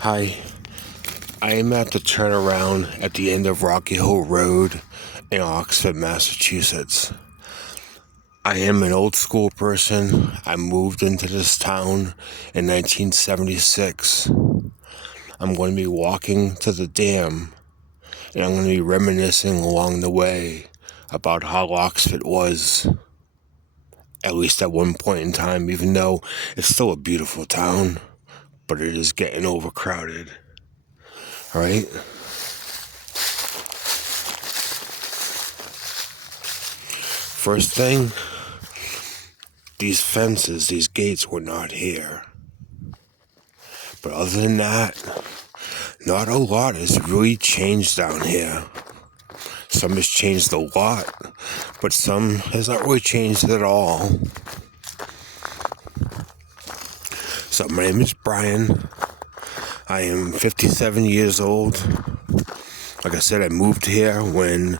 Hi, I am at the turnaround at the end of Rocky Hill Road in Oxford, Massachusetts. I am an old school person. I moved into this town in 1976. I'm going to be walking to the dam, and I'm going to be reminiscing along the way about how Oxford was, at least at one point in time, even though it's still a beautiful town, but it is getting overcrowded. All right? First thing, these fences, these gates were not here. But other than that, not a lot has really changed down here. Some has changed a lot, but some has not really changed at all. So my name is Brian. I am 57 years old. Like I said, I moved here when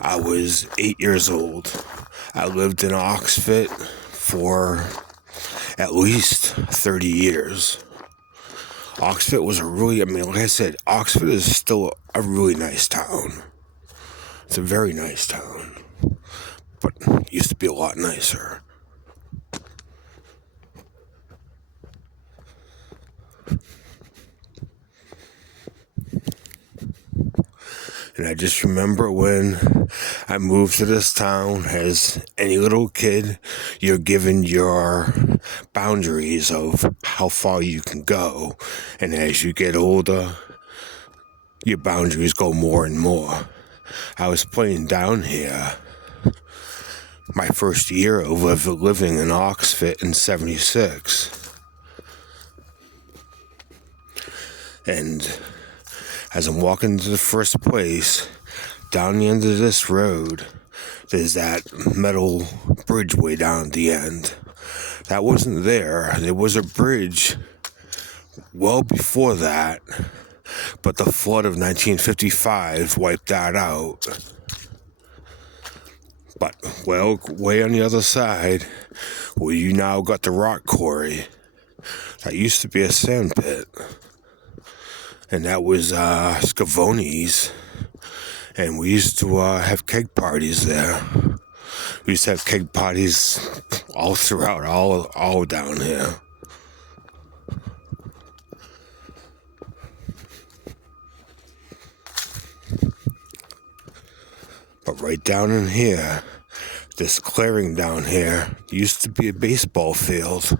I was 8 years old. I lived in Oxford for at least 30 years. Oxford was like I said, Oxford is still a really nice town. It's a very nice town, but it used to be a lot nicer. And I just remember when I moved to this town, as any little kid, you're given your boundaries of how far you can go. And as you get older, your boundaries go more and more. I was playing down here my first year of living in Oxford in 76. And as I'm walking to the first place, down the end of this road, there's that metal bridge way down at the end. That wasn't there. There was a bridge well before that, but the flood of 1955 wiped that out. But, well, way on the other side, where you now got the rock quarry, that used to be a sand pit. And that was Scavoni's. And we used to have keg parties there. We used to have keg parties all throughout, all down here. But right down in here, this clearing down here, used to be a baseball field.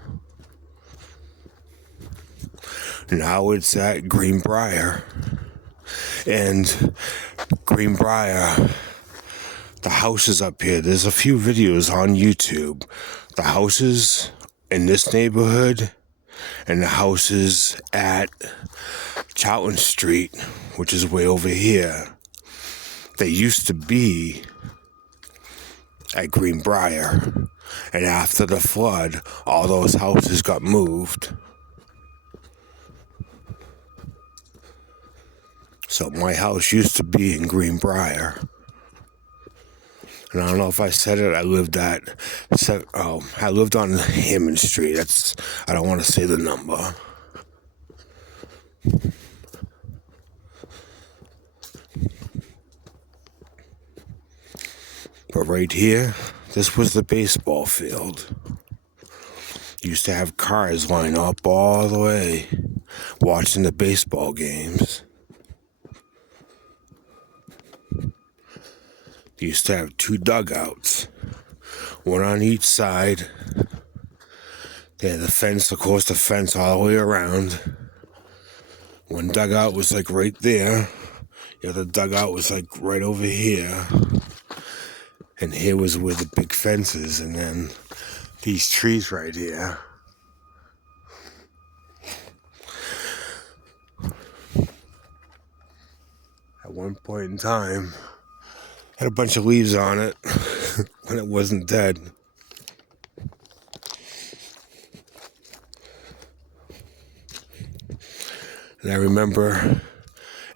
Now it's at Greenbrier. And Greenbrier, the houses up here, there's a few videos on YouTube. The houses in this neighborhood and the houses at Charlton Street, which is way over here, they used to be at Greenbrier. And after the flood, all those houses got moved. So my house used to be in Greenbrier. And I don't know if I said it, I lived on Hammond Street. I don't want to say the number. But right here, this was the baseball field. Used to have cars line up all the way, watching the baseball games. Used to have two dugouts, one on each side. They had the fence all the way around. One dugout was like right there. The other dugout was like right over here. And here was where the big fence is, and then these trees right here. At one point in time, had a bunch of leaves on it when it wasn't dead. And I remember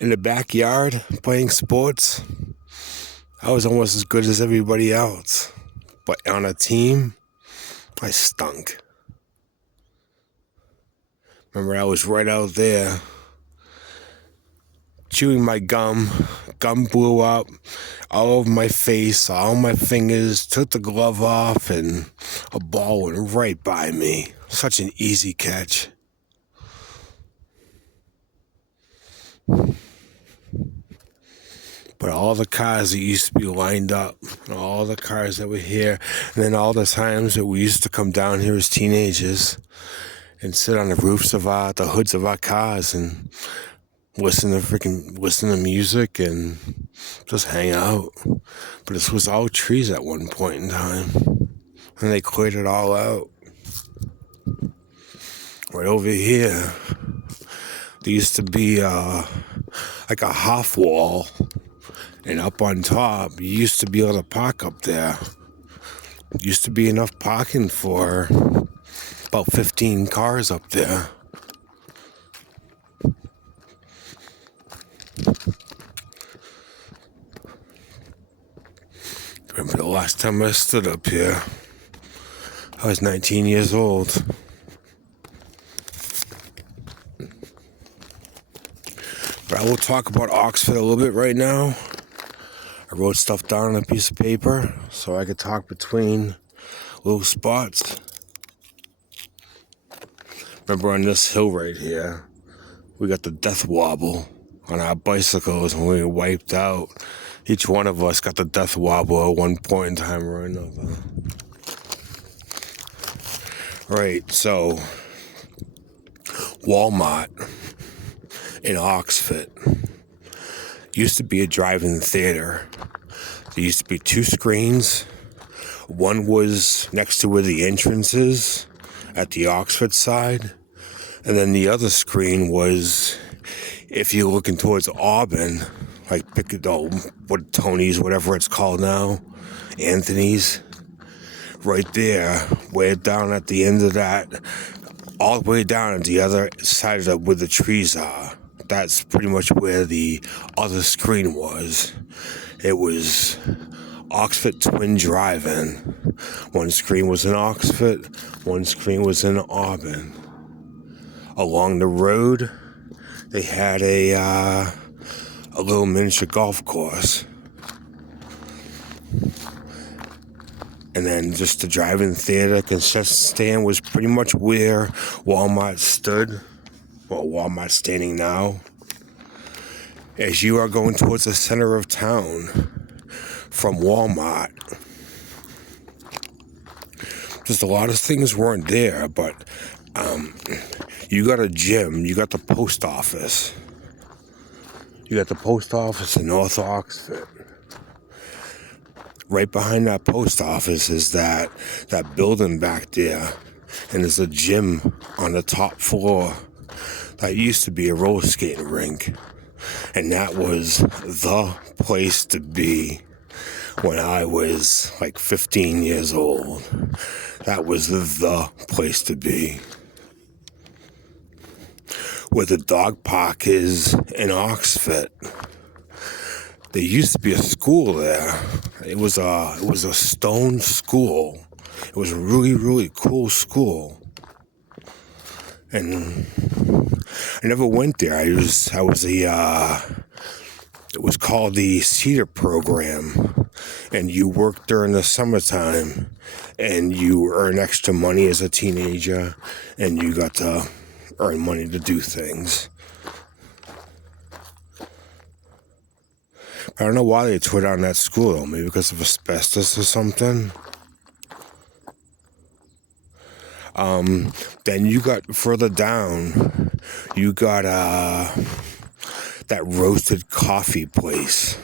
in the backyard playing sports. I was almost as good as everybody else. But on a team, I stunk. Remember, I was right out there chewing my gum. Gum blew up all over my face, all my fingers, took the glove off, and a ball went right by me. Such an easy catch. But all the cars that used to be lined up, all the cars that were here, and then all the times that we used to come down here as teenagers and sit on the roofs of the hoods of our cars and listen to music and just hang out. But this was all trees at one point in time, and they cleared it all out. Right over here, there used to be like a half wall, and up on top, you used to be able to park up there. Used to be enough parking for about 15 cars up there. Remember the last time I stood up here, I was 19 years old. But I will talk about Oxford a little bit right now. I wrote stuff down on a piece of paper so I could talk between little spots. Remember on this hill right here, we got the death wobble on our bicycles when we were wiped out. Each one of us got the death wobble at one point in time or another. Right, so Walmart in Oxford used to be a drive-in theater. There used to be 2 screens. One was next to where the entrance is at the Oxford side. And then the other screen was if you're looking towards Auburn, like what Tony's, whatever it's called now, Anthony's. Right there, way down at the end of that, all the way down at the other side of where the trees are. That's pretty much where the other screen was. It was Oxford Twin Drive-In. One screen was in Oxford, one screen was in Auburn. Along the road, they had a little miniature golf course. And then just the drive-in theater concession stand was pretty much where Walmart stood. Well, Walmart's standing now. As you are going towards the center of town from Walmart, just a lot of things weren't there, but you got a gym, you got the post office. You got the post office in North Oxford. Right behind that post office is that building back there, and there's a gym on the top floor. That used to be a roller skating rink, and that was the place to be when I was like 15 years old. That was the place to be. Where the dog park is in Oxford, there used to be a school there. It was a stone school. It was a really, really cool school. And I never went there. It was called the Cedar Program, and you worked during the summertime, and you earn extra money as a teenager, and you got to earn money to do things. I don't know why they tore down that school, though. Maybe because of asbestos or something. Then you got further down, you got that roasted coffee place.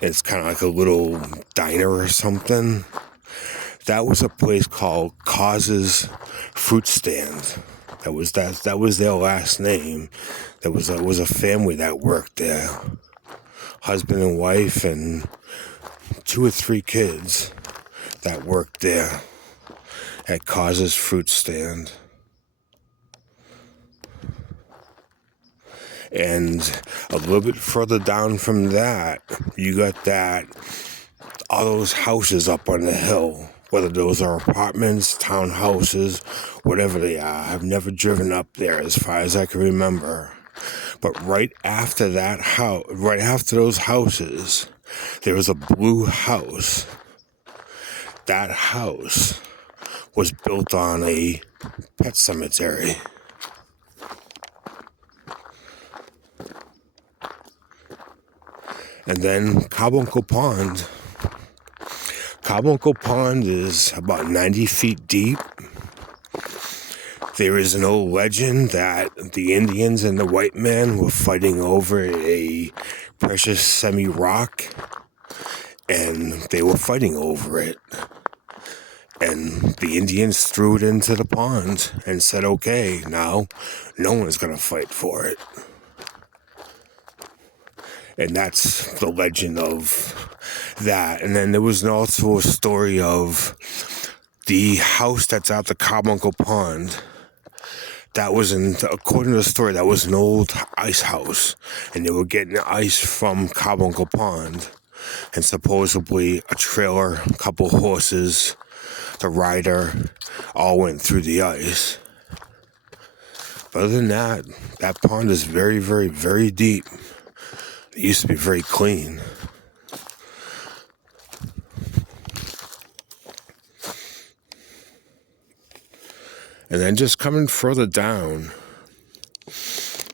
It's kind of like a little diner or something. That was a place called Cause's Fruit Stand. That was their last name. There was a family that worked there, husband and wife, and 2 or 3 kids that worked there at Cause's Fruit Stand. And a little bit further down from that, you got all those houses up on the hill, whether those are apartments, townhouses, whatever they are. I've never driven up there as far as I can remember. But right after that house, right after those houses, there was a blue house. That house was built on a pet cemetery. And then Carbuncle Pond. Carbuncle Pond is about 90 feet deep. There is an old legend that the Indians and the white man were fighting over a precious semi-rock, and they were fighting over it. And the Indians threw it into the pond and said, okay, now no one's going to fight for it. And that's the legend of that. And then there was also a story of the house that's at the Carbuncle Pond. That was, according to the story, that was an old ice house. And they were getting ice from Carbuncle Pond. And supposedly a trailer, a couple horses, the rider, all went through the ice. But other than that, that pond is very, very, very deep. It used to be very clean. And then just coming further down,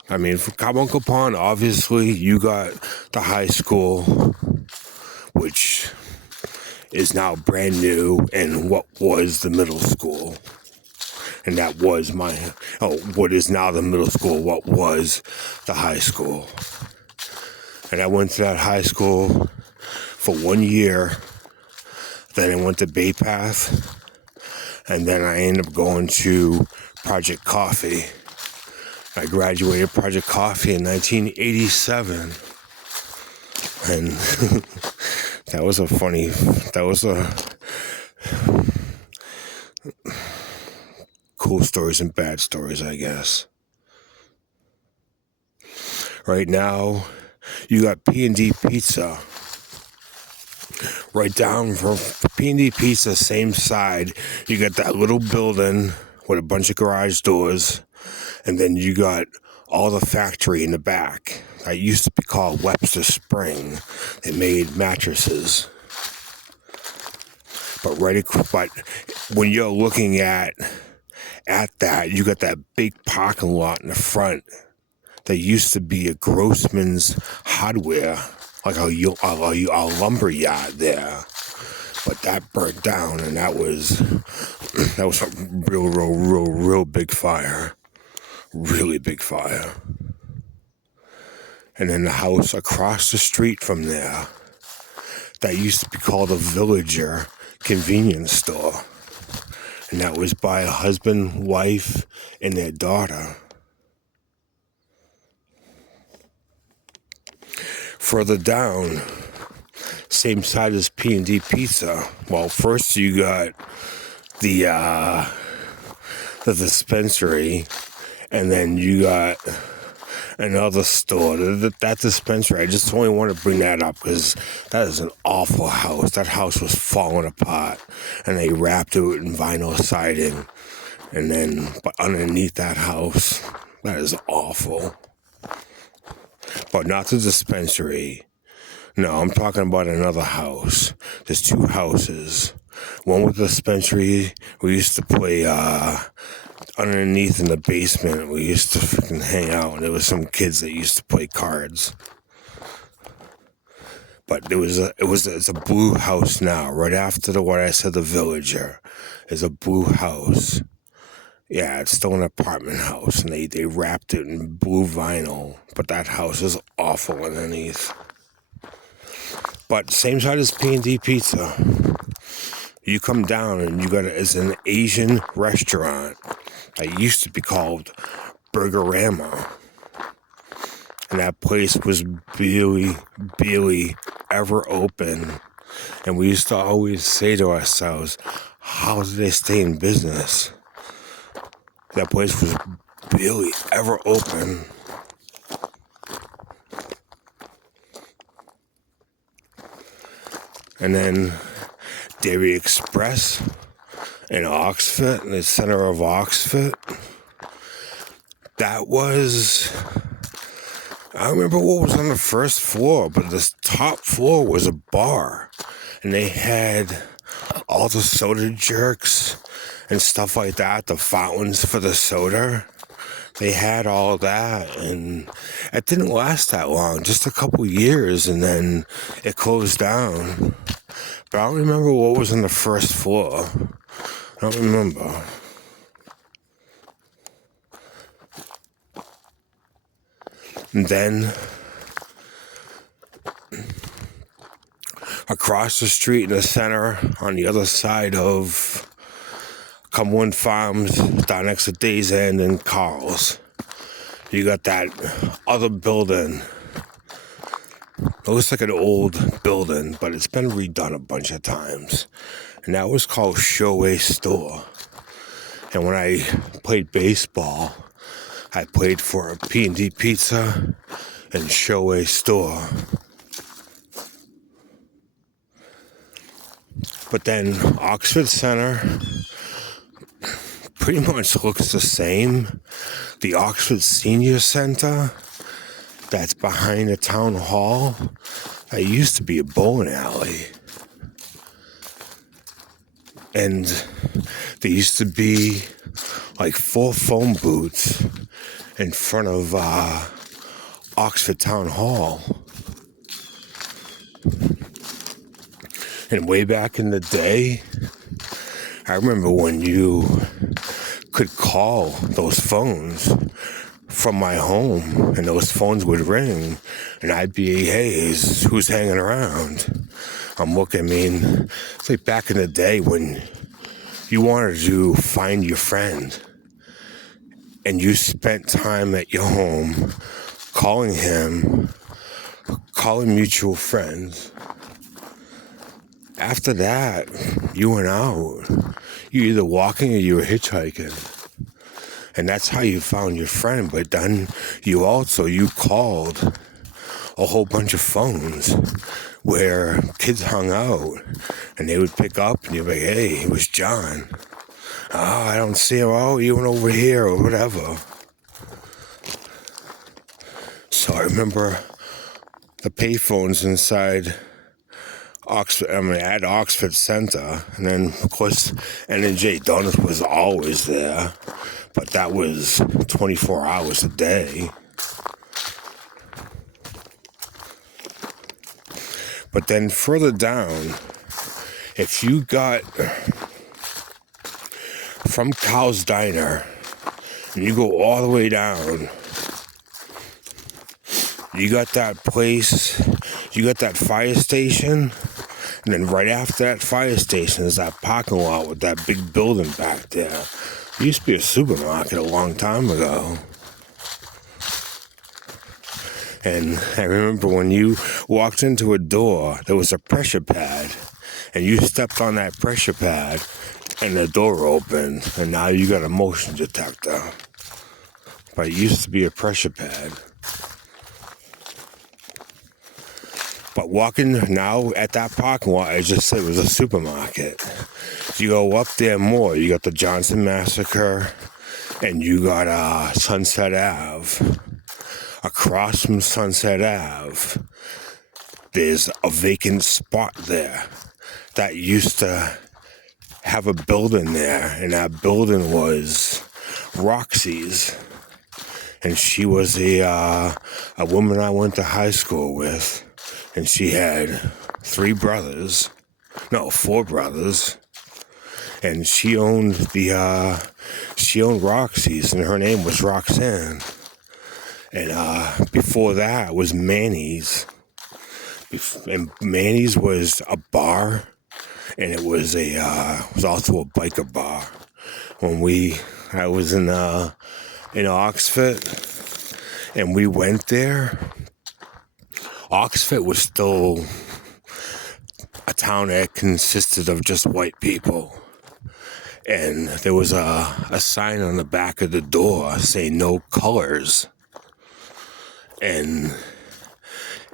I mean, from Carbuncle Pond, obviously, you got the high school, which is now brand new, and what was the middle school. And that was what is now the middle school, what was the high school. And I went to that high school for 1 year. Then I went to Bay Path. And then I ended up going to Project Coffee. I graduated Project Coffee in 1987. And that was cool stories and bad stories, I guess. Right now, you got P&D Pizza. Right down from P&D Pizza, same side, you got that little building with a bunch of garage doors, and then you got all the factory in the back. That used to be called Webster Spring. They made mattresses. But when you're looking at that, you got that big parking lot in the front that used to be a Grossman's Hardware, like a lumber yard there. But that burnt down, and that was a real big fire. Really big fire. And then the house across the street from there, that used to be called a Villager convenience store. And that was by a husband, wife, and their daughter. Further down, same side as P&D Pizza. Well, first you got the dispensary, and then you got another store. That dispensary, I just only want to bring that up because that is an awful house. That house was falling apart, and they wrapped it in vinyl siding. And then, but underneath that house, that is awful. But not the dispensary. No, I'm talking about another house. There's two houses. One with the dispensary. We used to play underneath in the basement. We used to freaking hang out, and there was some kids that used to play cards. But it's a blue house now. Right after what I said, the Villager is a blue house. Yeah, it's still an apartment house, and they wrapped it in blue vinyl. But that house is awful underneath. But same side as P&D Pizza. You come down, and it's an Asian restaurant that used to be called Burgerama. And that place was barely ever open. And we used to always say to ourselves, how did they stay in business? That place was barely ever open. And then Dairy Express in Oxford, in the center of Oxford. That was, I don't remember what was on the first floor, but the top floor was a bar. And they had all the soda jerks and stuff like that, the fountains for the soda. They had all that, and it didn't last that long, just a couple years, and then it closed down. But I don't remember what was on the first floor. I don't remember. And then across the street in the center, on the other side of Cumberland Farms, down next to Days End and Carl's, you got that other building. It looks like an old building, but it's been redone a bunch of times. And that was called Showway Store. And when I played baseball, I played for a P&D Pizza and Showway Store. But then Oxford Center pretty much looks the same. The Oxford Senior Center, that's behind the town hall, that used to be a bowling alley. And there used to be like 4 phone booths in front of Oxford Town Hall. And way back in the day, I remember when you could call those phones from my home, and those phones would ring, and I'd be, hey, who's hanging around? It's like back in the day when you wanted to find your friend, and you spent time at your home calling him, calling mutual friends. After that, you went out. You were either walking or you were hitchhiking. And that's how you found your friend. But then you called a whole bunch of phones where kids hung out. And they would pick up and you'd be like, hey, it was John. Oh, I don't see him. Oh, he went over here or whatever. So I remember the payphones inside at Oxford Center, and then of course N&J Donuts was always there, but that was 24 hours a day. But then further down, if you got from Carl's Diner and you go all the way down, you got that place, you got that fire station, and then right after that fire station is that parking lot with that big building back there. It used to be a supermarket a long time ago. And I remember when you walked into a door, there was a pressure pad, and you stepped on that pressure pad, and the door opened, and now you got a motion detector. But it used to be a pressure pad. But walking now at that parking lot, I just said it was a supermarket. You go up there more, you got the Johnson Massacre, and you got Sunset Ave. Across from Sunset Ave, there's a vacant spot there that used to have a building there, and that building was Roxy's. And she was a woman I went to high school with. And she had 4 brothers. And she owned Roxy's, and her name was Roxanne. And before that was Manny's. And Manny's was a bar, and it was also a biker bar. I was in Oxford, and we went there. Oxford was still a town that consisted of just white people. And there was a sign on the back of the door saying no colors. And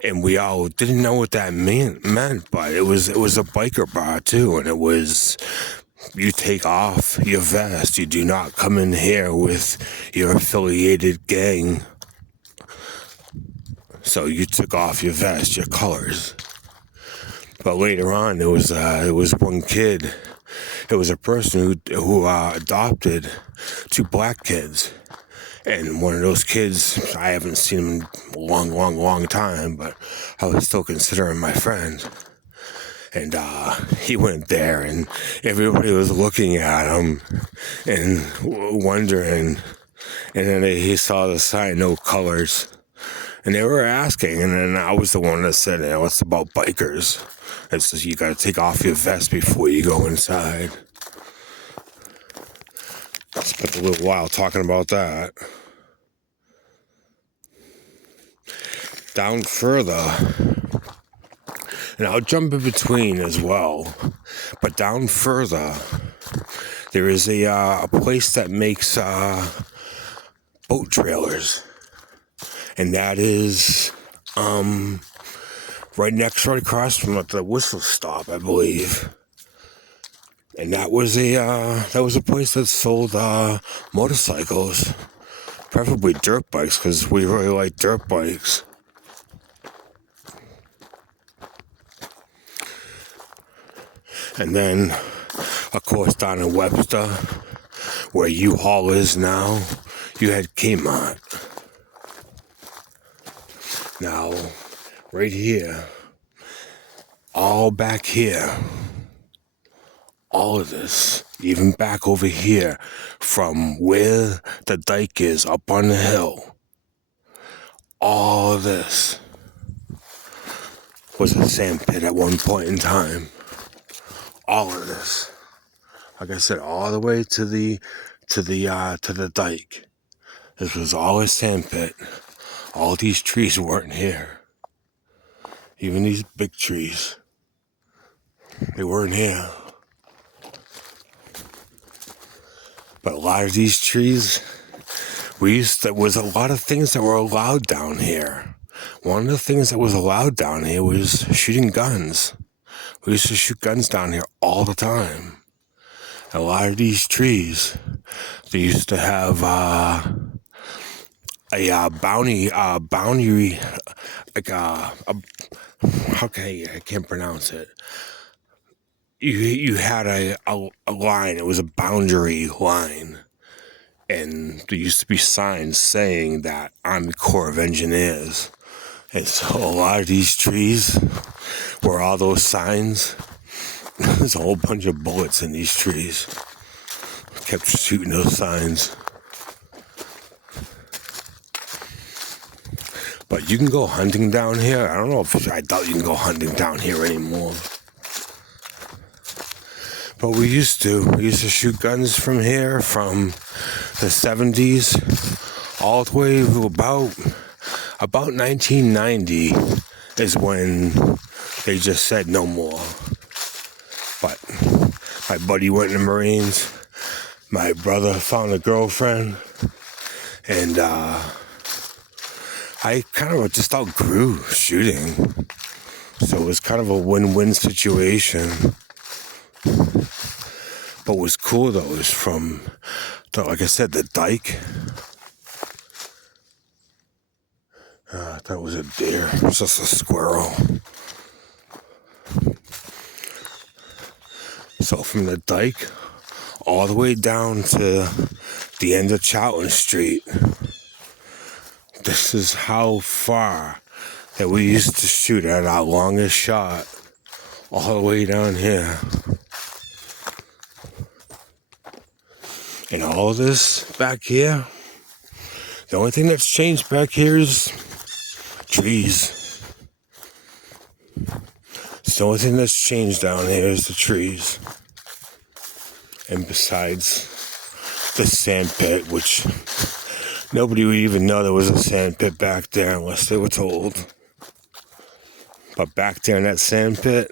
and we all didn't know what that meant, but it was a biker bar too, and it was, you take off your vest. You do not come in here with your affiliated gang. So you took off your vest, your colors. But later on, it was one kid. It was a person who adopted two black kids. And one of those kids, I haven't seen him in a long time, but I was still considering my friend. And he went there, and everybody was looking at him and wondering. And then he saw the sign, no colors. And they were asking, and then I was the one that said, it's about bikers. It's just, you got to take off your vest before you go inside. I spent a little while talking about that. Down further, and I'll jump in between as well, but down further, there is a place that makes boat trailers, and that is right across from the Whistle Stop, I believe. And that was a place that sold motorcycles, preferably dirt bikes, because we really like dirt bikes. And then, of course, down in Webster, where U-Haul is now, you had Kmart. Now, right here, all back here, all of this, even back over here, from where the dike is up on the hill, all of this was a sand pit at one point in time. All of this, like I said, all the way to the dike. This was all a sand pit. All these trees weren't here. Even these big trees, they weren't here. But a lot of these trees, there was a lot of things that were allowed down here. One of the things that was allowed down here was shooting guns. We used to shoot guns down here all the time. A lot of these trees, they used to have a boundary, like I can't pronounce it. You had a line. It was a boundary line, and there used to be signs saying that Army Corps of Engineers. And so a lot of these trees, where all those signs, there's a whole bunch of bullets in these trees. Kept shooting those signs. But you can go hunting down here. I don't know I doubt you can go hunting down here anymore. But we used to shoot guns from here from the 70s all the way to about 1990 is when they just said no more. But my buddy went in the Marines. My brother found a girlfriend. And I kind of just outgrew shooting. So it was kind of a win-win situation. But what was cool, though, is from, like I said, the dike. I thought it was a deer. It was just a squirrel. So from the dike all the way down to the end of Charlton Street, this is how far that we used to shoot at our longest shot, all the way down here. And all this back here, the only thing that's changed back here is trees. It's the only thing that's changed down here is the trees. And besides the sand pit, which nobody would even know there was a sand pit back there unless they were told. But back there in that sand pit,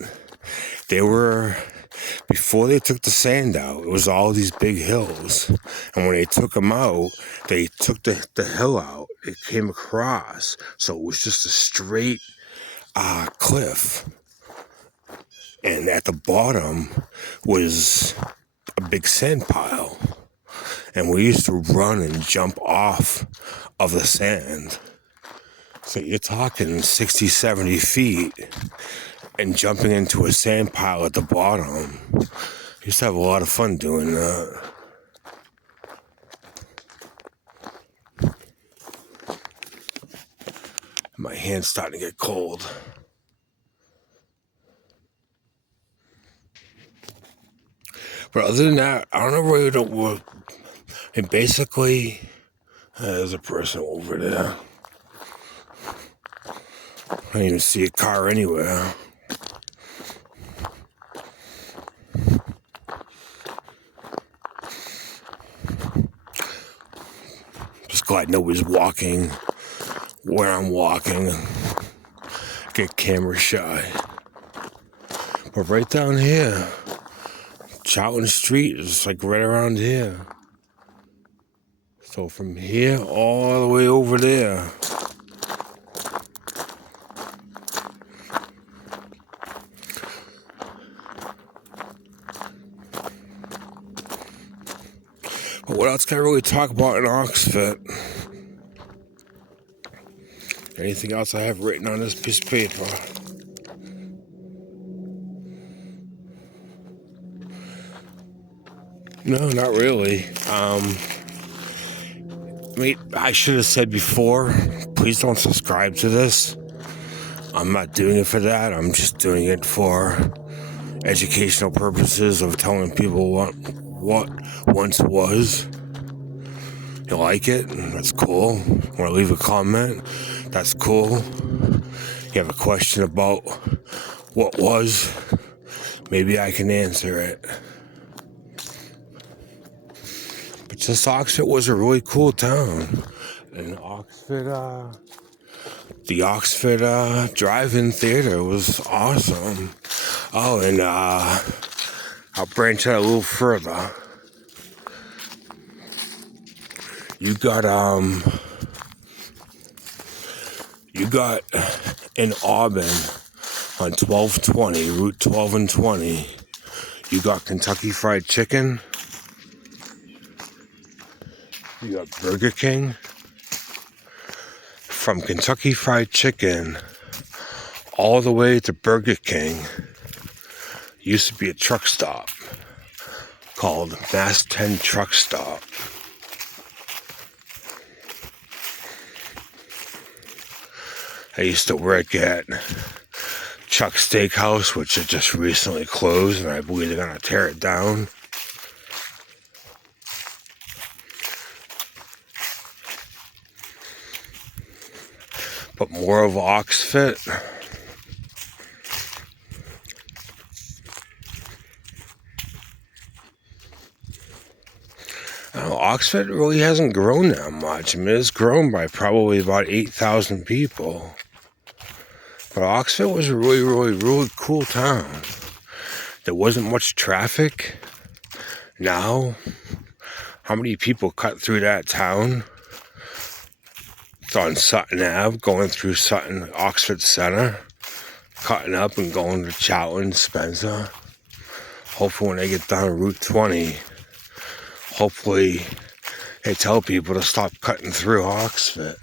before they took the sand out, it was all these big hills. And when they took them out, they took the hill out. It came across. So it was just a straight cliff, and at the bottom was a big sand pile, and we used to run and jump off of the sand. So you're talking 60, 70 feet and jumping into a sand pile at the bottom. Used to have a lot of fun doing that. My hand's starting to get cold. But other than that, I really don't work. And basically, there's a person over there. I don't even see a car anywhere. Just glad nobody's walking where I'm walking. Get camera shy. But right down here, Charlton Street is like right around here. So from here all the way over there. But what else can I really talk about in Oxford? Anything else I have written on this piece of paper? No, not really. I should have said before, please don't subscribe to this. I'm not doing it for that. I'm just doing it for educational purposes of telling people what once was. You like it? That's cool. Want to leave a comment? That's cool. You have a question about what was? Maybe I can answer it. But just Oxford was a really cool town. And the Oxford Drive-In Theater was awesome. Oh, and I'll branch out a little further. You got in Auburn on 1220, Route 12 and 20, you got Kentucky Fried Chicken. You got Burger King. From Kentucky Fried Chicken all the way to Burger King used to be a truck stop called Mass 10 Truck Stop. I used to work at Chuck's Steakhouse, which had just recently closed, and I believe they're going to tear it down. But more of Oxford. Oxford really hasn't grown that much. I mean, it's grown by probably about 8,000 people. But Oxford was a really cool town. There wasn't much traffic. Now, how many people cut through that town? It's on Sutton Ave, going through Sutton, Oxford Center, cutting up and going to Charlton, Spencer. Hopefully when they get down Route 20, hopefully they tell people to stop cutting through Oxford.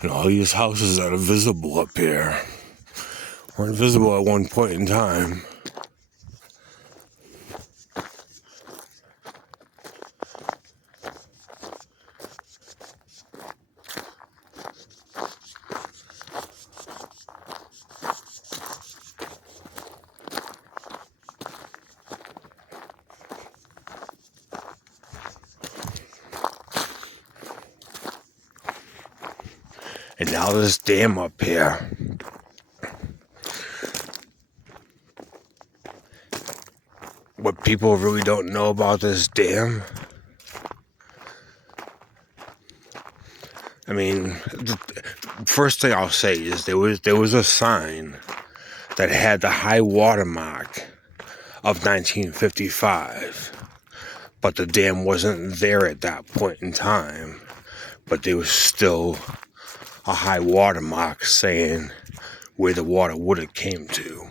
And all these houses that are visible up here weren't visible at one point in time. And now this dam up here. What people really don't know about this dam, I mean, the first thing I'll say is there was a sign that had the high water mark of 1955, but the dam wasn't there at that point in time. But there was still a high water mark saying where the water would have came to.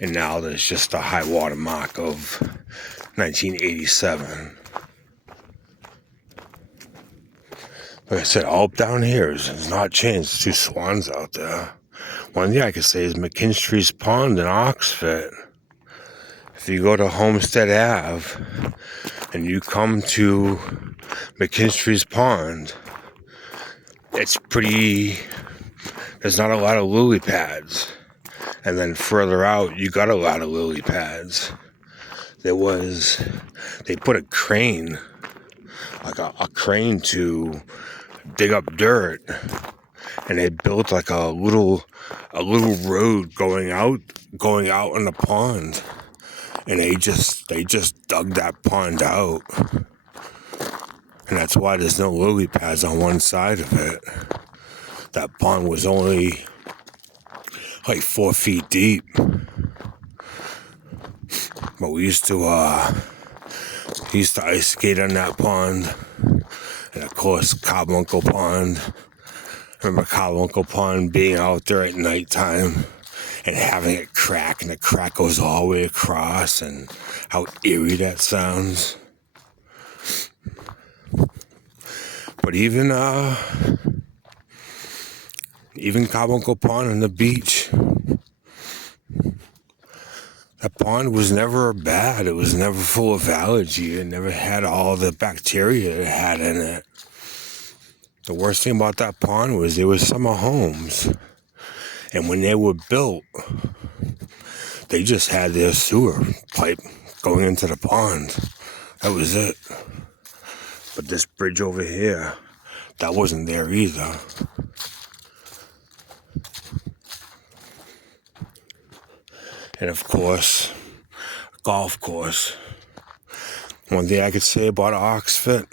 And now there's just a high water mark of 1987. Like I said, all up down here is not changed. There's two swans out there. One thing I could say is McKinstry's Pond in Oxford. If you go to Homestead Ave and you come to McKinstry's Pond, it's pretty, there's not a lot of lily pads. And then further out, you got a lot of lily pads. They put a crane, like a crane to dig up dirt, and they built like a little road going out in the pond, and they just dug that pond out, and that's why there's no lily pads on one side of it. That pond was only like 4 feet deep, but we used to ice skate on that pond. And of course, Carbuncle Pond. I remember Carbuncle Pond being out there at nighttime and having it crack, and the crack goes all the way across, and how eerie that sounds. But even Carbuncle Pond and the beach, that pond was never bad. It was never full of algae. It never had all the bacteria it had in it. The worst thing about that pond was there was summer homes. And when they were built, they just had their sewer pipe going into the pond. That was it. But this bridge over here, that wasn't there either. And of course, golf course. One thing I could say about Oxford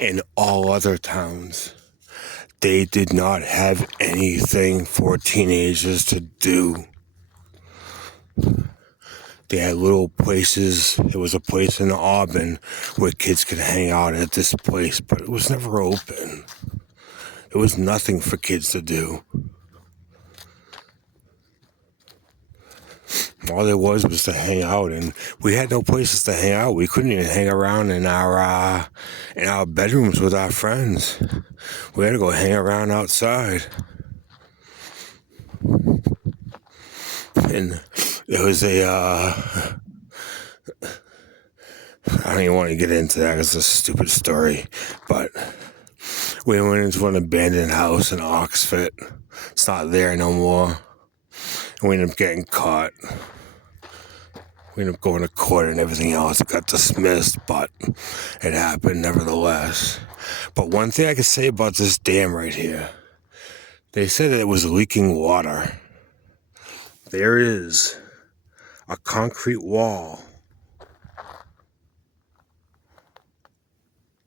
and all other towns, they did not have anything for teenagers to do. They had little places. There was a place in Auburn where kids could hang out at this place, but it was never open. There was nothing for kids to do. All there was to hang out, and we had no places to hang out. We couldn't even hang around in our bedrooms with our friends. We had to go hang around outside. And there was I don't even want to get into that because it's a stupid story, but we went into an abandoned house in Oxford. It's not there no more. And we ended up getting caught. We ended up going to court and everything else. It got dismissed, but it happened nevertheless. But one thing I could say about this dam right here, they said that it was leaking water. There is a concrete wall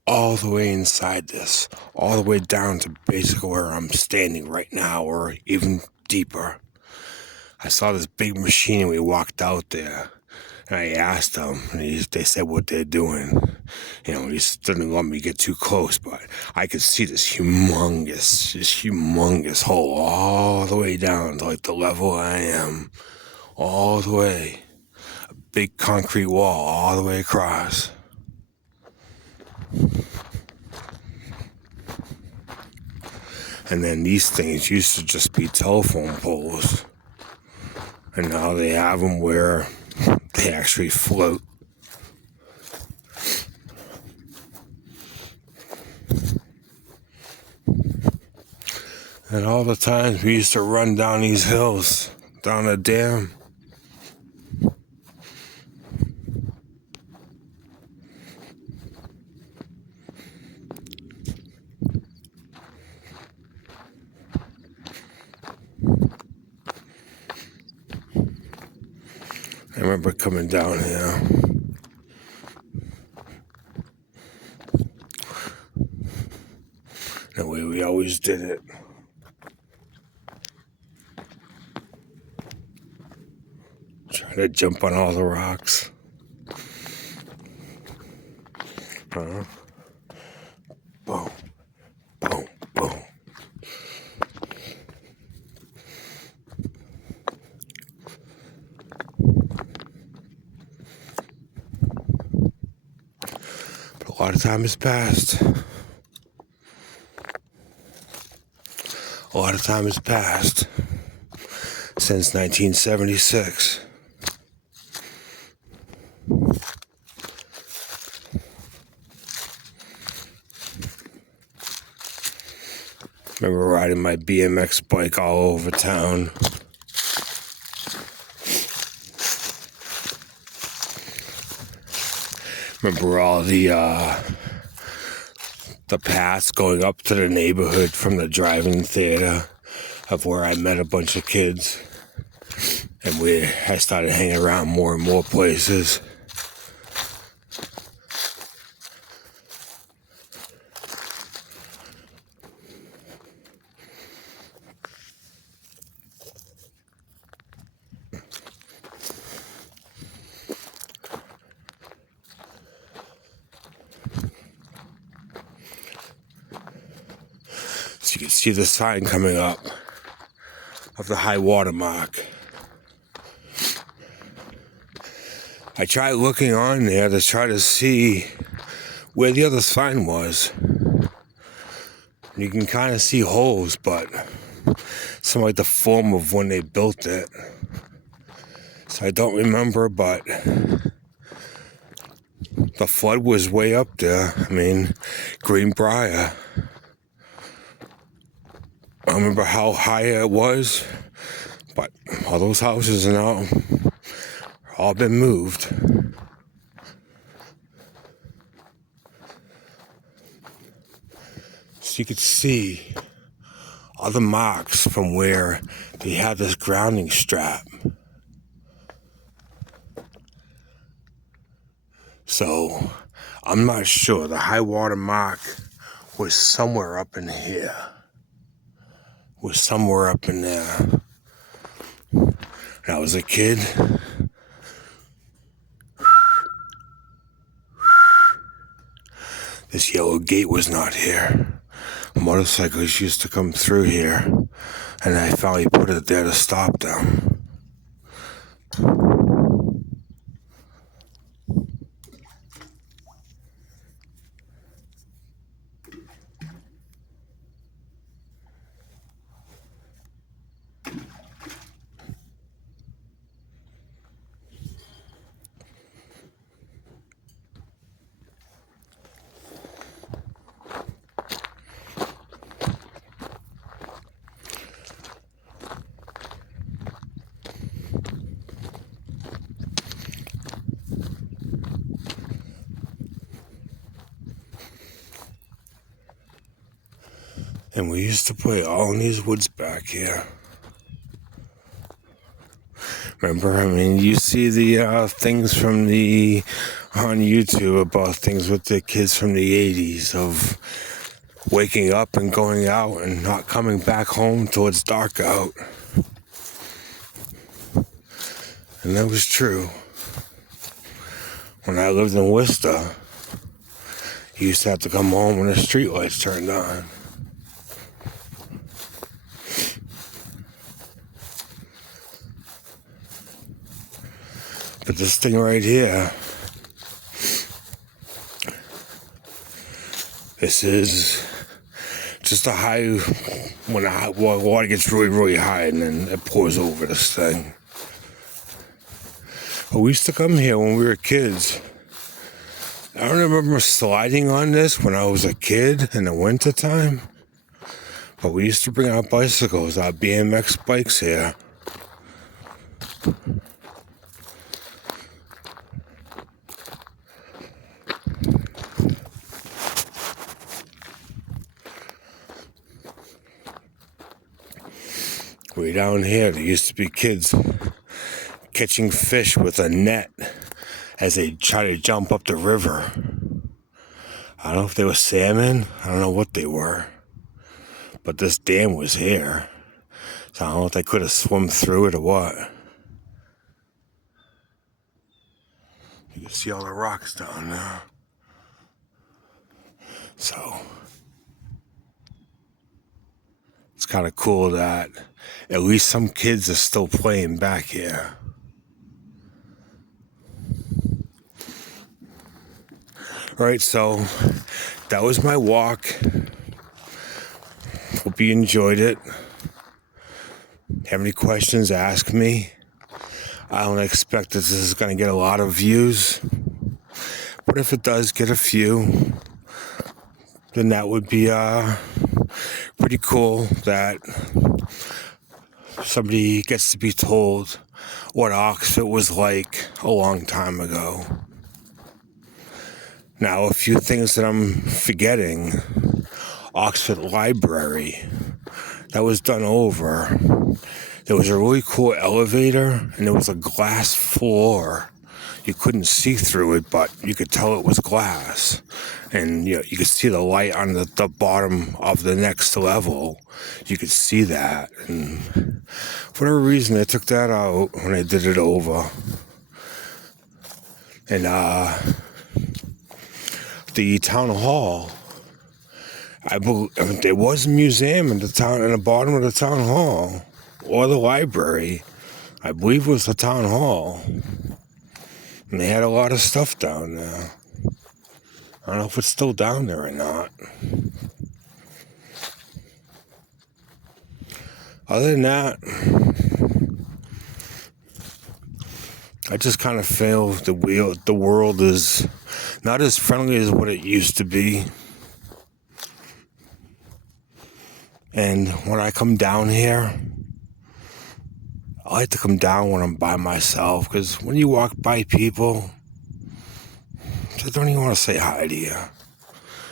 all the way inside this, all the way down to basically where I'm standing right now, or even deeper. I saw this big machine and we walked out there. And I asked them, and they said what they're doing. You know, they didn't want me to get too close, but I could see this humongous hole all the way down to like the level I am. All the way. A big concrete wall all the way across. And then these things used to just be telephone poles. And now they have them where they actually float. And all the times we used to run down these hills, down the dam. I remember coming down here. The way we always did it. Try to jump on all the rocks. Boom, boom, boom. But a lot of time has passed. A lot of time has passed since 1976. Remember riding my BMX bike all over town. Remember all the paths going up to the neighborhood from the drive-in theater of where I met a bunch of kids. And I started hanging around more and more places. So you can see the sign coming up of the high water mark. I tried looking on there to try to see where the other sign was. You can kind of see holes, but it's like the form of when they built it. So I don't remember, but the flood was way up there. I mean, Greenbrier. I don't remember how high it was, but all those houses now all been moved. So you could see all the marks from where they had this grounding strap. So I'm not sure. The high water mark was somewhere up in here. Was somewhere up in there. When I was a kid, this yellow gate was not here. Motorcycles used to come through here, and I finally put it there to stop them. And we used to play all in these woods back here. Remember, I mean, you see the things from on YouTube about things with the kids from the 80s of waking up and going out and not coming back home till it's dark out. And that was true. When I lived in Worcester, you used to have to come home when the streetlights turned on. But this thing right here, this is just a high, when the water gets really, really high and then it pours over this thing. But we used to come here when we were kids. I don't remember sliding on this when I was a kid in the winter time. But we used to bring our bicycles, our BMX bikes here. Way down here, there used to be kids catching fish with a net as they try to jump up the river. I don't know if they were salmon. I don't know what they were. But this dam was here. So I don't know if they could have swum through it or what. You can see all the rocks down there. So it's kind of cool that at least some kids are still playing back here. All right, so that was my walk. Hope you enjoyed it. Have any questions, ask me. I don't expect that this is going to get a lot of views. But if it does get a few, then that would be pretty cool that somebody gets to be told what Oxford was like a long time ago. Now, a few things that I'm forgetting. Oxford Library. That was done over. There was a really cool elevator, and there was a glass floor. You couldn't see through it, but you could tell it was glass. And you could see the light on the bottom of the next level. You could see that. And for whatever reason, they took that out when they did it over. And the town hall, I believe there was a museum in the bottom of the town hall, or the library. I believe it was the town hall. And they had a lot of stuff down there. I don't know if it's still down there or not. Other than that, I just kind of feel the world is not as friendly as what it used to be. And when I come down here, I like to come down when I'm by myself, because when you walk by people, they don't even want to say hi to you.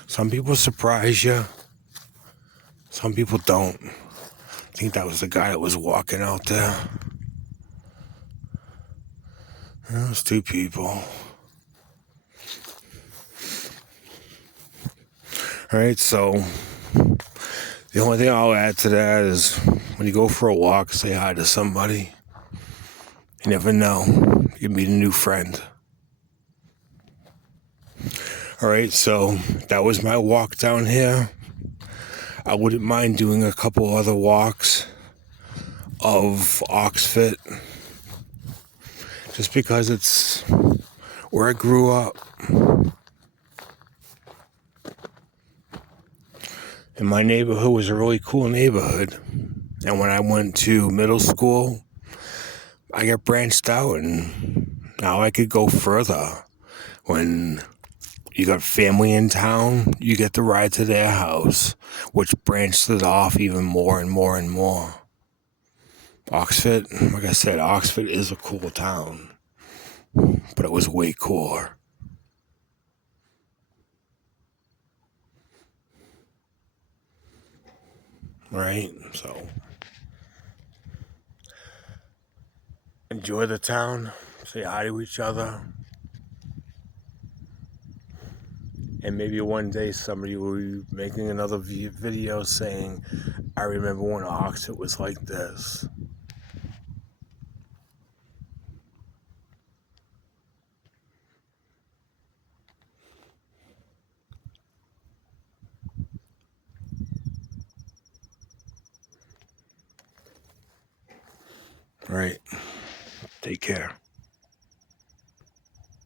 Some people surprise you. Some people don't. I think that was the guy that was walking out there. It was two people. Alright, so the only thing I'll add to that is when you go for a walk, say hi to somebody. You never know. You meet a new friend. Alright, so that was my walk down here. I wouldn't mind doing a couple other walks of Oxford, just because it's where I grew up. And my neighborhood was a really cool neighborhood. And when I went to middle school, I got branched out, and now I could go further. When you got family in town, you get to ride to their house, which branched it off even more and more and more. Oxford, like I said, Oxford is a cool town, but it was way cooler. Right? So enjoy the town, say hi to each other, and maybe one day somebody will be making another video saying, I remember when Oxford was like this. Right. Take care.